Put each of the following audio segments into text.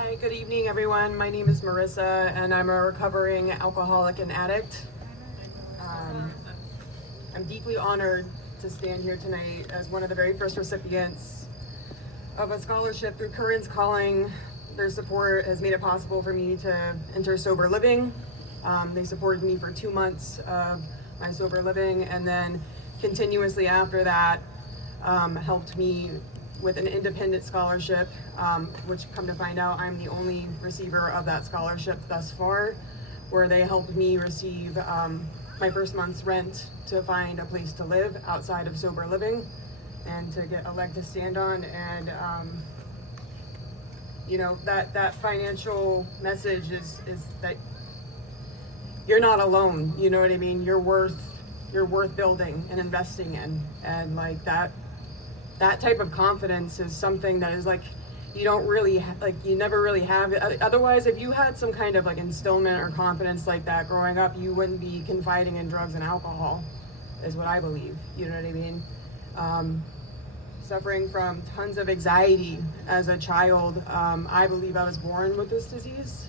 Hi, good evening, everyone. My name is Marisa, and I'm a recovering alcoholic and addict. Um, I'm deeply honored to stand here tonight as one of the very first recipients of a scholarship through Currents Calling. Their support has made it possible for me to enter sober living. They supported me for 2 months of my sober living, and then continuously after that helped me with an independent scholarship, which come to find out I'm the only receiver of that scholarship thus far, where they helped me receive my first month's rent to find a place to live outside of sober living and to get a leg to stand on. And that financial message is that you're not alone. You know what I mean? You're worth building and investing in, and like that type of confidence is something that is like you don't really you never really have it. Otherwise, if you had some kind of like instillment or confidence like that growing up, you wouldn't be confiding in drugs and alcohol, is what I believe. You know what I mean? Suffering from tons of anxiety as a child, I believe I was born with this disease.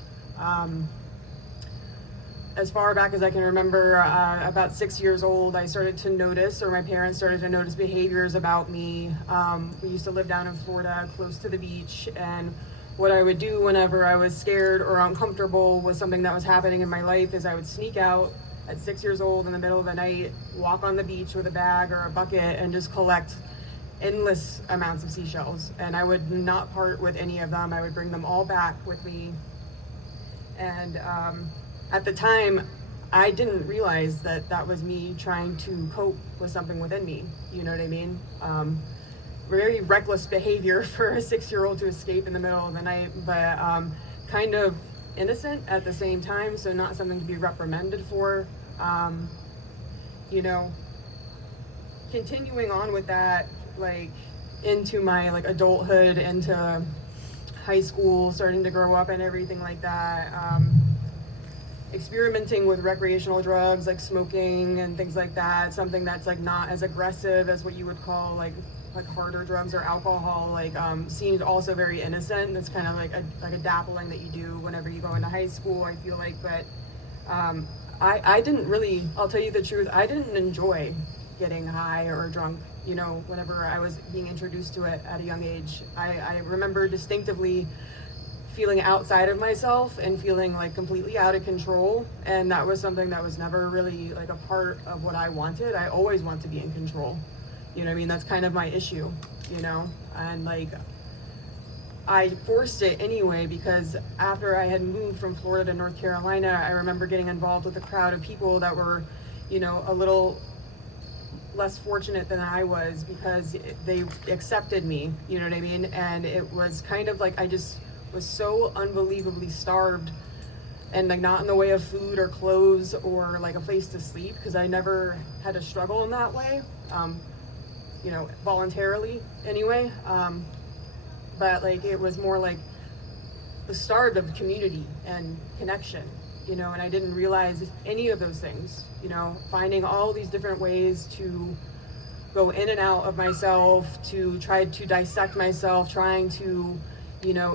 As far back as I can remember, about 6 years old, I started to notice, or my parents started to notice behaviors about me. We used to live down in Florida, close to the beach, and what I would do whenever I was scared or uncomfortable with something that was happening in my life is I would sneak out at 6 years old in the middle of the night, walk on the beach with a bag or a bucket, and just collect endless amounts of seashells. And I would not part with any of them. I would bring them all back with me. And at the time, I didn't realize that that was me trying to cope with something within me. You know what I mean? Very reckless behavior for a 6-year-old to escape in the middle of the night, but kind of innocent at the same time, so not something to be reprimanded for. Continuing on with that, like into my like adulthood, into high school, starting to grow up and everything like that. Experimenting with recreational drugs like smoking and things like that, something that's like not as aggressive as what you would call like harder drugs or alcohol, seemed also very innocent. It's kind of like a dabbling that you do whenever you go into high school, I feel like. But I didn't really, I'll tell you the truth, I didn't enjoy getting high or drunk, whenever I was being introduced to it at a young age. I remember distinctively feeling outside of myself and feeling like completely out of control, and that was something that was never really like a part of what I wanted. I always want to be in control, you know what I mean? That's kind of my issue, and like I forced it anyway, because after I had moved from Florida to North Carolina, I remember getting involved with a crowd of people that were a little less fortunate than I was, because they accepted me, you know what I mean? And it was kind of like I just was so unbelievably starved, and like not in the way of food or clothes or like a place to sleep, because I never had to struggle in that way, voluntarily anyway. But like it was more like the starved of community and connection, and I didn't realize any of those things, finding all these different ways to go in and out of myself, to try to dissect myself, trying to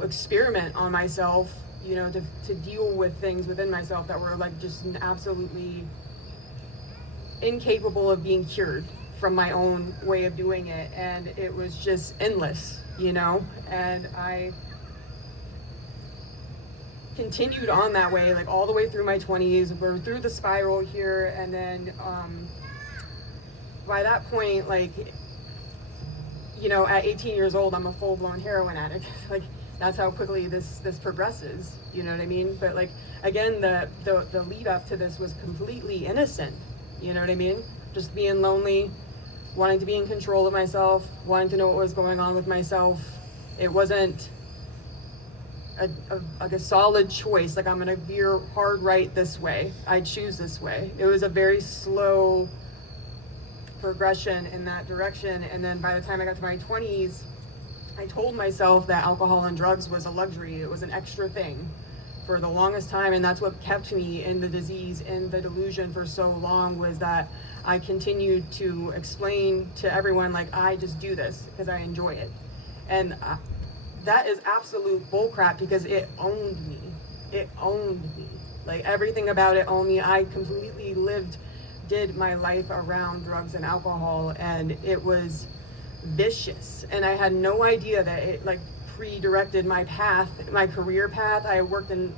experiment on myself, to deal with things within myself that were like just absolutely incapable of being cured from my own way of doing it. And it was just endless, and I continued on that way, like all the way through my 20s. We're through the spiral here, and then by that point, like, at 18 years old, I'm a full-blown heroin addict. Like, that's how quickly this progresses, you know what I mean? But like, again, the lead up to this was completely innocent, you know what I mean? Just being lonely, wanting to be in control of myself, wanting to know what was going on with myself. It wasn't a solid choice, like I'm gonna veer hard right this way, I choose this way. It was a very slow progression in that direction. And then by the time I got to my 20s, I told myself that alcohol and drugs was a luxury. It was an extra thing for the longest time, and that's what kept me in the disease, in the delusion for so long, was that I continued to explain to everyone, like, I just do this because I enjoy it. And that is absolute bullcrap, because it owned me. It owned me. Like, everything about it owned me. I completely did my life around drugs and alcohol, and it was vicious. And I had no idea that it like pre-directed my path, my career path. I worked in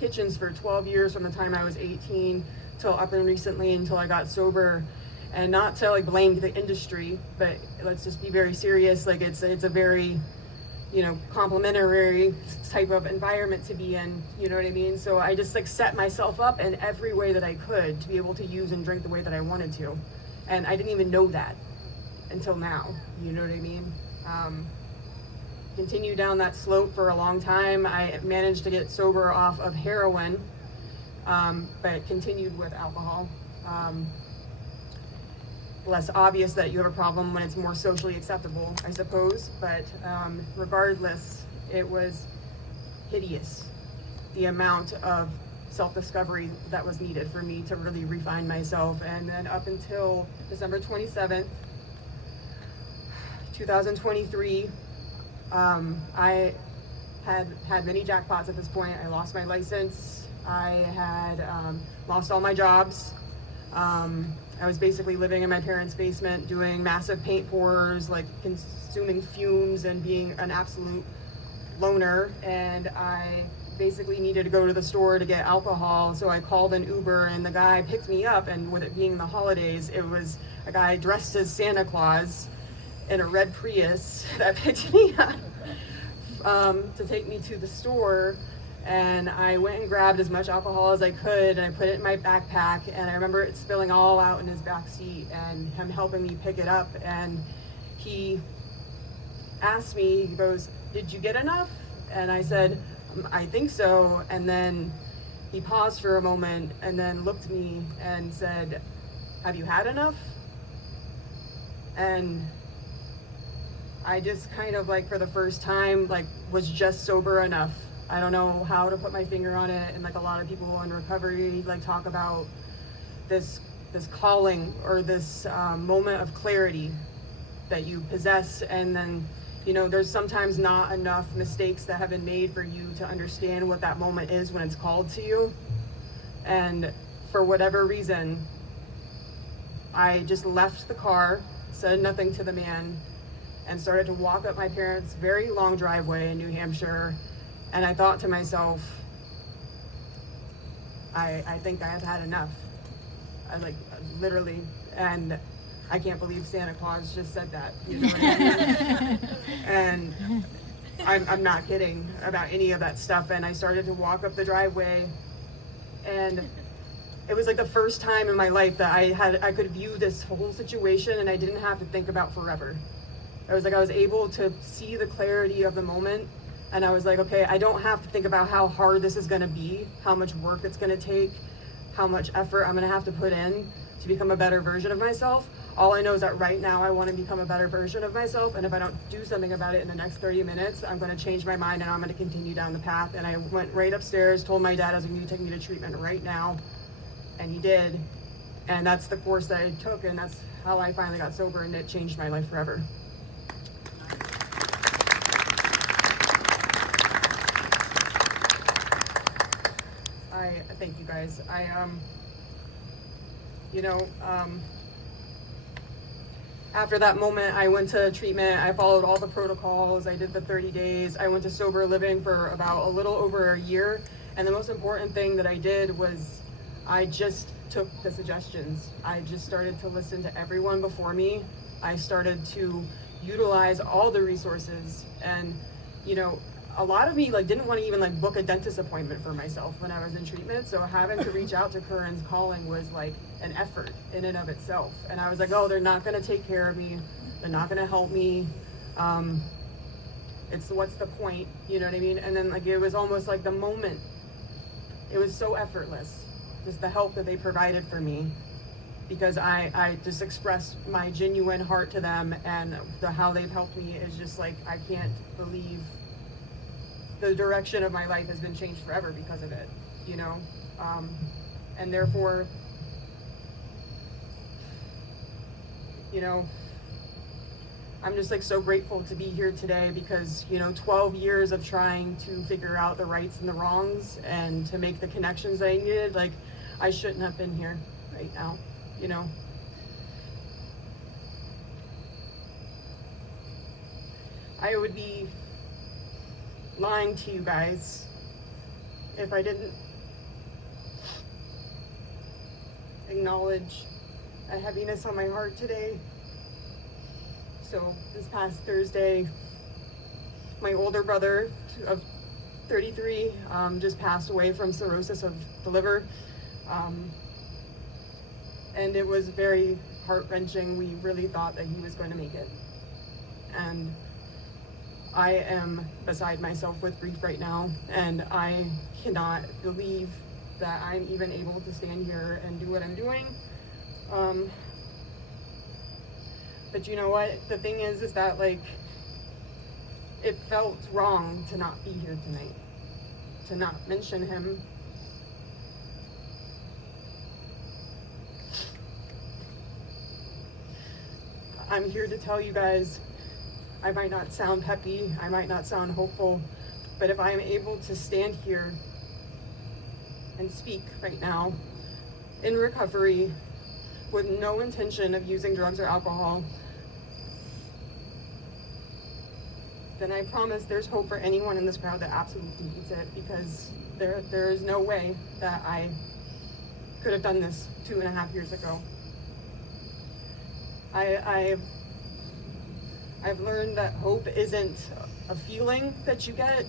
kitchens for 12 years from the time I was 18 till up and recently, until I got sober. And not to like blame the industry, but let's just be very serious. Like, it's a very, complimentary type of environment to be in, you know what I mean? So I just like set myself up in every way that I could to be able to use and drink the way that I wanted to. And I didn't even know that until now, you know what I mean? Continued down that slope for a long time. I managed to get sober off of heroin, but continued with alcohol. Less obvious that you have a problem when it's more socially acceptable, I suppose, but regardless, it was hideous, the amount of self-discovery that was needed for me to really refine myself. And then up until December 27th, 2023, I had many jackpots at this point. I lost my license. I had lost all my jobs. I was basically living in my parents' basement, doing massive paint pours, like consuming fumes and being an absolute loner. And I basically needed to go to the store to get alcohol. So I called an Uber, and the guy picked me up. And with it being the holidays, it was a guy dressed as Santa Claus in a red Prius that picked me up to take me to the store. And I went and grabbed as much alcohol as I could, and I put it in my backpack, and I remember it spilling all out in his back seat, and him helping me pick it up. And he asked me, he goes, "Did you get enough?" And I said, "I think so." And then he paused for a moment and then looked at me and said, "Have you had enough?" And I just kind of like, for the first time, like, was just sober enough. I don't know how to put my finger on it. And like a lot of people in recovery like talk about this calling, or this moment of clarity that you possess. And then, there's sometimes not enough mistakes that have been made for you to understand what that moment is when it's called to you. And for whatever reason, I just left the car, said nothing to the man, and started to walk up my parents' very long driveway in New Hampshire. And I thought to myself, I think I have had enough. I like, literally, and I can't believe Santa Claus just said that, you know what I mean? And I'm not kidding about any of that stuff. And I started to walk up the driveway, and it was like the first time in my life that I could view this whole situation, and I didn't have to think about forever. I was able to see the clarity of the moment. And I was like, okay, I don't have to think about how hard this is gonna be, how much work it's gonna take, how much effort I'm gonna have to put in to become a better version of myself. All I know is that right now I wanna become a better version of myself, and if I don't do something about it in the next 30 minutes, I'm gonna change my mind and I'm gonna continue down the path. And I went right upstairs, told my dad I was gonna take me to treatment right now, and he did. And that's the course that I took, and that's how I finally got sober, and it changed my life forever. Thank you guys. After that moment, I went to treatment. I followed all the protocols. I did the 30 days. I went to sober living for about a little over a year. And the most important thing that I did was I just took the suggestions. I just started to listen to everyone before me. I started to utilize all the resources. And, a lot of me didn't want to even book a dentist appointment for myself when I was in treatment. So having to reach out to Curran's calling was an effort in and of itself. And I was like, oh, they're not going to take care of me. They're not going to help me. It's what's the point? You know what I mean? And then it was almost like the moment, it was so effortless, just the help that they provided for me, because I just expressed my genuine heart to them, and how they've helped me is just I can't believe the direction of my life has been changed forever because of it, and therefore, I'm just like so grateful to be here today because, you know, 12 years of trying to figure out the rights and the wrongs and to make the connections that I needed, like, I shouldn't have been here right now, you know. I would be lying to you guys if I didn't acknowledge a heaviness on my heart today. So this past Thursday, my older brother of 33 just passed away from cirrhosis of the liver. And it was very heart-wrenching. We really thought that he was going to make it. And I am beside myself with grief right now, and I cannot believe that I'm even able to stand here and do what I'm doing. But you know what? The thing is that, like, it felt wrong to not be here tonight, to not mention him. I'm here to tell you guys, I might not sound peppy, I might not sound hopeful, but if I am able to stand here and speak right now in recovery with no intention of using drugs or alcohol, then I promise there's hope for anyone in this crowd that absolutely needs it, because there is no way that I could have done this 2.5 years ago. I've learned that hope isn't a feeling that you get,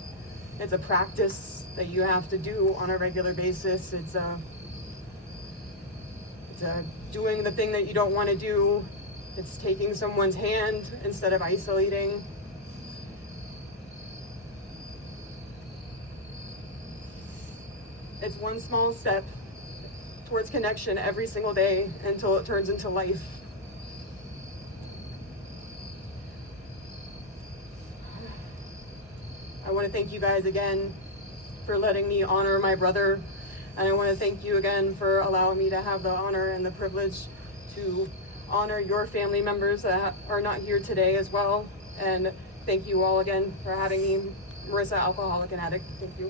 it's a practice that you have to do on a regular basis. It's doing the thing that you don't want to do. It's taking someone's hand instead of isolating. It's one small step towards connection every single day until it turns into life. I want to thank you guys again for letting me honor my brother, and I want to thank you again for allowing me to have the honor and the privilege to honor your family members that are not here today as well. And thank you all again for having me. Marisa, alcoholic and addict. Thank you.